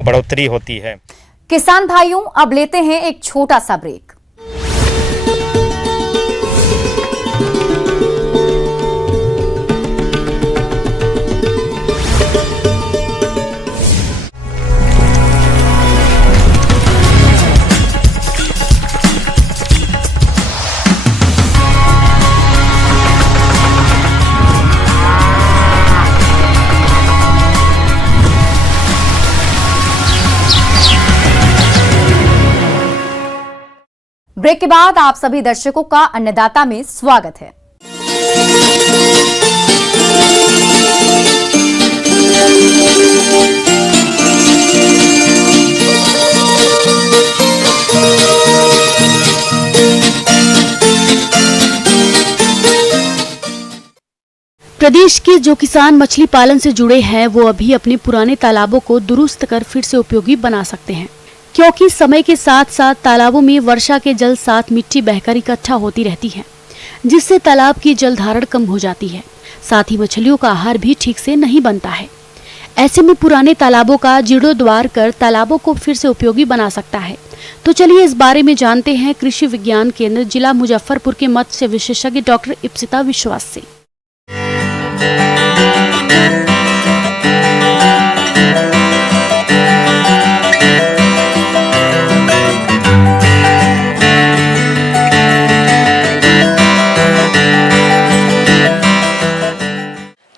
बढ़ोतरी होती है। किसान भाइयों, अब लेते हैं एक छोटा सा ब्रेक। ब्रेक के बाद आप सभी दर्शकों का अन्नदाता में स्वागत है। प्रदेश के जो किसान मछली पालन से जुड़े हैं वो अभी अपने पुराने तालाबों को दुरुस्त कर फिर से उपयोगी बना सकते हैं, क्योंकि समय के साथ साथ तालाबों में वर्षा के जल साथ मिट्टी बहकर इकट्ठा होती रहती है, जिससे तालाब की जल धारण कम हो जाती है। साथ ही मछलियों का आहार भी ठीक से नहीं बनता है। ऐसे में पुराने तालाबों का जीर्णोद्धार कर तालाबों को फिर से उपयोगी बना सकता है। तो चलिए इस बारे में जानते हैं कृषि विज्ञान केंद्र जिला मुजफ्फरपुर के मत्स्य विशेषज्ञ डॉक्टर इप्सिता विश्वास से।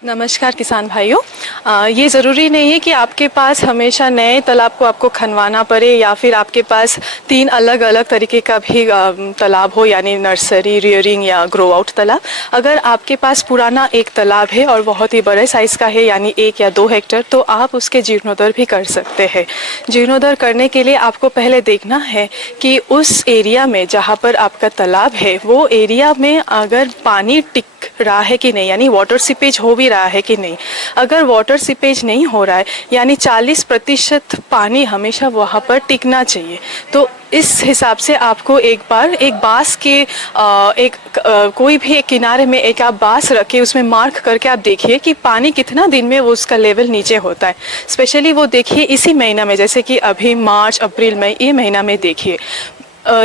नमस्कार किसान भाइयों, ये ज़रूरी नहीं है कि आपके पास हमेशा नए तालाब को आपको खनवाना पड़े या फिर आपके पास 3 अलग अलग तरीके का भी तालाब हो, यानी नर्सरी, रियरिंग या ग्रो आउट तालाब। अगर आपके पास पुराना एक तालाब है और बहुत ही बड़े साइज़ का है, यानी 1 या 2 हेक्टेयर, तो आप उसके जीर्णोद्धार भी कर सकते हैं। जीर्णोद्धार करने के लिए आपको पहले देखना है कि उस एरिया में जहाँ पर आपका तालाब है वो एरिया में अगर पानी टिक रहा है कि नहीं, यानी वाटर सीपेज हो भी रहा है कि नहीं। अगर वाटर सीपेज नहीं हो रहा है, यानी 40% पानी हमेशा वहाँ पर टिकना चाहिए। तो इस हिसाब से आपको एक बार एक बांस के कोई भी एक किनारे में एक आप बांस रखे, उसमें मार्क करके आप देखिए कि पानी कितना दिन में वो उसका लेवल नीचे होता है। स्पेशली वो देखिए इसी महीना में, जैसे कि अभी मार्च, अप्रैल, मई, ये महीना में देखिए।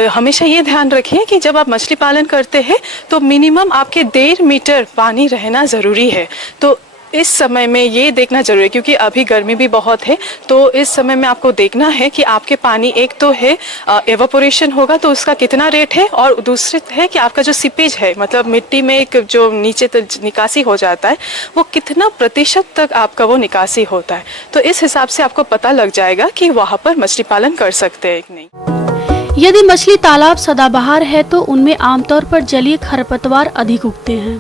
हमेशा ये ध्यान रखिए कि जब आप मछली पालन करते हैं तो मिनिमम आपके 1.5 मीटर पानी रहना ज़रूरी है। तो इस समय में ये देखना जरूरी है, क्योंकि अभी गर्मी भी बहुत है। तो इस समय में आपको देखना है कि आपके पानी, एक तो है एवापोरेशन होगा तो उसका कितना रेट है, और दूसरे है कि आपका जो सीपेज है, मतलब मिट्टी में एक जो नीचे तक निकासी हो जाता है, वो कितना प्रतिशत तक आपका वो निकासी होता है। तो इस हिसाब से आपको पता लग जाएगा कि वहाँ पर मछली पालन कर सकते हैं कि नहीं। यदि मछली तालाब सदाबहार है तो उनमें आमतौर पर जलीय खरपतवार अधिक उगते हैं।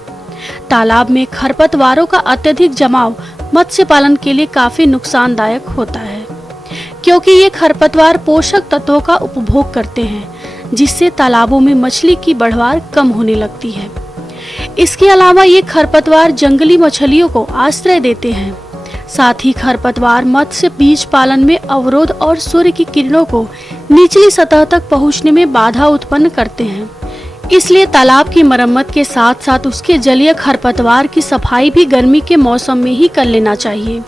तालाब में खरपतवारों का अत्यधिक जमाव मत्स्य पालन के लिए काफी नुकसानदायक होता है, क्योंकि ये खरपतवार पोषक तत्वों का उपभोग करते हैं, जिससे तालाबों में मछली की बढ़वार कम होने लगती है। इसके अलावा ये खरपतवार जंगली मछलियों को आश्रय देते हैं। साथ ही खरपतवार मत्स्य बीज पालन में अवरोध और सूर्य की किरणों को निचली सतह तक पहुंचने में बाधा उत्पन्न करते हैं। इसलिए तालाब की मरम्मत के साथ साथ उसके जलीय खरपतवार की सफाई भी गर्मी के मौसम में ही कर लेना चाहिए।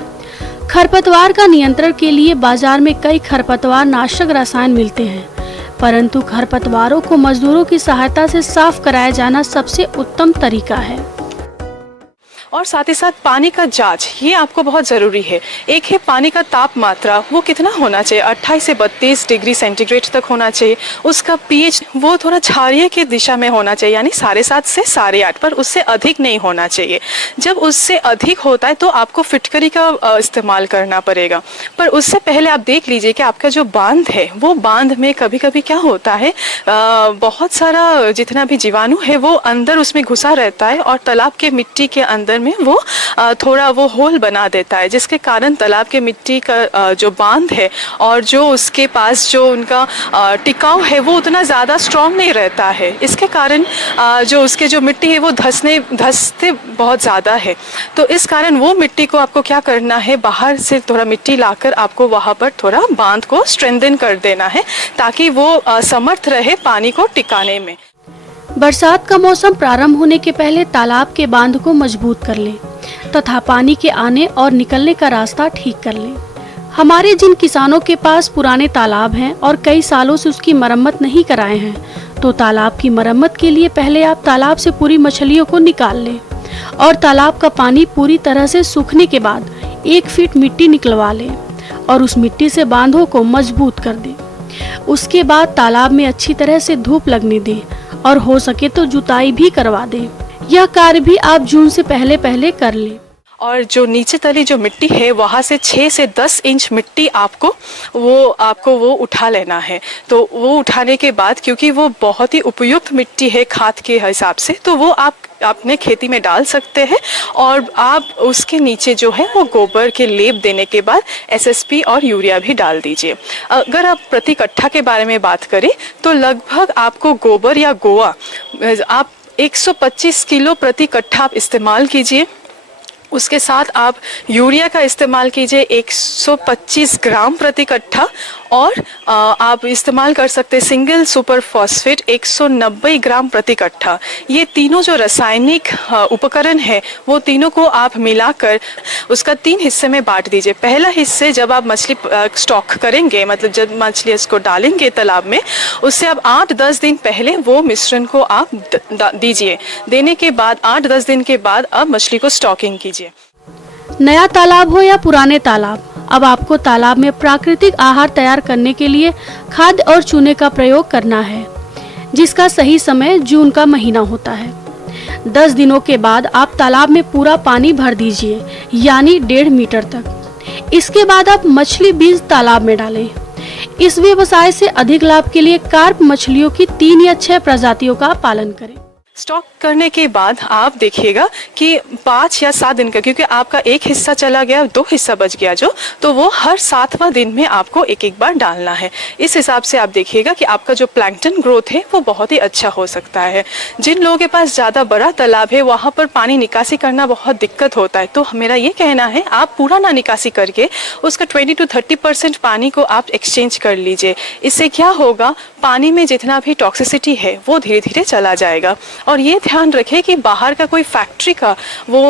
खरपतवार का नियंत्रण के लिए बाजार में कई खरपतवार नाशक रसायन मिलते हैं, परंतु खरपतवारों को मजदूरों की सहायता से साफ कराया जाना सबसे उत्तम तरीका है। और साथ ही साथ पानी का जांच, ये आपको बहुत ज़रूरी है। एक है पानी का तापमात्रा, वो कितना होना चाहिए, 28 से 32 डिग्री सेंटीग्रेड तक होना चाहिए। उसका पीएच वो थोड़ा क्षारीय की दिशा में होना चाहिए, यानी 7.5 से 8.5, पर उससे अधिक नहीं होना चाहिए। जब उससे अधिक होता है तो आपको फिटकरी का इस्तेमाल करना पड़ेगा। पर उससे पहले आप देख लीजिए कि आपका जो बांध है, वो बांध में कभी कभी क्या होता है, बहुत सारा जितना भी जीवाणु है वो अंदर उसमें घुसा रहता है, और तालाब के मिट्टी के अंदर में वो थोड़ा वो होल बना देता है, जिसके कारण तालाब के मिट्टी का जो बांध है और जो उसके पास जो उनका टिकाव है वो उतना ज़्यादा स्ट्रॉन्ग नहीं रहता है। इसके कारण जो उसके जो मिट्टी है वो धंसते बहुत ज़्यादा है। तो इस कारण वो मिट्टी को आपको क्या करना है, बाहर से थोड़ा मिट्टी लाकर आपको वहाँ पर थोड़ा बांध को स्ट्रेंथन कर देना है, ताकि वो समर्थ रहे पानी को टिकाने में। बरसात का मौसम प्रारंभ होने के पहले तालाब के बांध को मजबूत कर लें तथा पानी के आने और निकलने का रास्ता ठीक कर लें। हमारे जिन किसानों के पास पुराने तालाब हैं और कई सालों से उसकी मरम्मत नहीं कराए हैं, तो तालाब की मरम्मत के लिए पहले आप तालाब से पूरी मछलियों को निकाल लें और तालाब का पानी पूरी तरह से सूखने के बाद 1 फीट मिट्टी निकलवा लें और उस मिट्टी से बांधों को मजबूत कर दें। उसके बाद तालाब में अच्छी तरह से धूप लगने दें और हो सके तो जुताई भी करवा दें। यह कार्य भी आप जून से पहले कर लें। और जो नीचे तली जो मिट्टी है वहाँ से 6 से 10 इंच मिट्टी आपको वो उठा लेना है। तो वो उठाने के बाद, क्योंकि वो बहुत ही उपयुक्त मिट्टी है खाद के हिसाब से, तो वो आप अपने खेती में डाल सकते हैं। और आप उसके नीचे जो है वो गोबर के लेप देने के बाद एसएसपी और यूरिया भी डाल दीजिए। अगर आप प्रति कट्ठा के बारे में बात करें तो लगभग आपको गोबर या गोआ आप 125 किलो प्रति कट्ठा आप इस्तेमाल कीजिए। उसके साथ आप यूरिया का इस्तेमाल कीजिए 125 ग्राम प्रति कट्ठा, और आप इस्तेमाल कर सकते हैं सिंगल सुपर फॉस्फेट 190 ग्राम प्रति कट्ठा। ये तीनों जो रासायनिक उपकरण है वो तीनों को आप मिलाकर उसका 3 हिस्से में बांट दीजिए। पहला हिस्से जब आप मछली स्टॉक करेंगे, मतलब जब मछली इसको डालेंगे तालाब में, उससे आप 8-10 दिन पहले वो मिश्रण को आप दीजिए। देने के बाद 8-10 दिन के बाद आप मछली को स्टॉकिंग कीजिए। नया तालाब हो या पुराने तालाब, अब आपको तालाब में प्राकृतिक आहार तैयार करने के लिए खाद और चूने का प्रयोग करना है, जिसका सही समय जून का महीना होता है। 10 दिनों के बाद आप तालाब में पूरा पानी भर दीजिए, यानी 1.5 मीटर तक। इसके बाद आप मछली बीज तालाब में डालें। इस व्यवसाय से अधिक लाभ के लिए कार्प मछलियों की 3 या 6 प्रजातियों का पालन करें। स्टॉक करने के बाद आप देखिएगा कि 5 या 7 दिन का, क्योंकि आपका एक हिस्सा चला गया, 2 हिस्सा बच गया तो वो हर 7वां दिन में आपको एक बार डालना है। इस हिसाब से आप देखिएगा कि आपका जो प्लैंकटन ग्रोथ है वो बहुत ही अच्छा हो सकता है। जिन लोगों के पास ज़्यादा बड़ा तालाब है वहाँ पर पानी निकासी करना बहुत दिक्कत होता है, तो मेरा ये कहना है आप पूरा ना निकासी करके उसका 20 to 30% पानी को आप एक्सचेंज कर लीजिए। इससे क्या होगा, पानी में जितना भी टॉक्सिसिटी है वो धीरे धीरे चला जाएगा। और ये ध्यान रखें कि बाहर का कोई फैक्ट्री का वो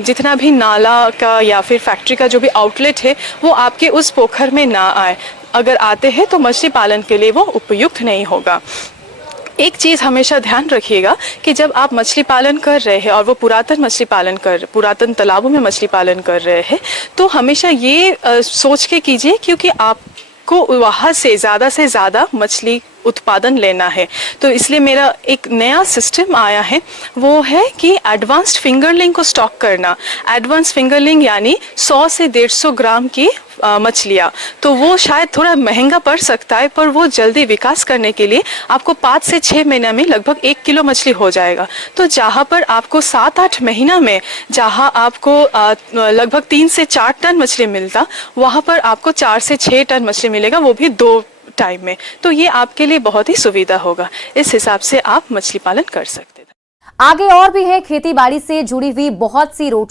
जितना भी नाला का या फिर फैक्ट्री का जो भी आउटलेट है वो आपके उस पोखर में ना आए। अगर आते हैं तो मछली पालन के लिए वो उपयुक्त नहीं होगा। एक चीज़ हमेशा ध्यान रखिएगा कि जब आप मछली पालन कर रहे हैं और वो पुरातन तालाबों में मछली पालन कर रहे हैं, तो हमेशा ये सोच के कीजिए, क्योंकि आपको वहाँ से ज़्यादा मछली उत्पादन लेना है। तो इसलिए मेरा एक नया सिस्टम आया है, वो है कि एडवांस्ड फिंगरलिंग को स्टॉक करना। एडवांस्ड फिंगरलिंग यानी 100 से 150 ग्राम की मछलियाँ। तो वो शायद थोड़ा महंगा पड़ सकता है, पर वो जल्दी विकास करने के लिए आपको 5 से 6 महीना में लगभग 1 किलो मछली हो जाएगा। तो जहाँ पर आपको 7-8 महीना में जहाँ आपको लगभग 3 से 4 टन मछली मिलता, वहाँ पर आपको 4 से 6 टन मछली मिलेगा, वो भी 2 टाइम में। तो ये आपके लिए बहुत ही सुविधा होगा। इस हिसाब से आप मछली पालन कर सकते हैं। आगे और भी है खेती बाड़ी से जुड़ी हुई बहुत सी रोचक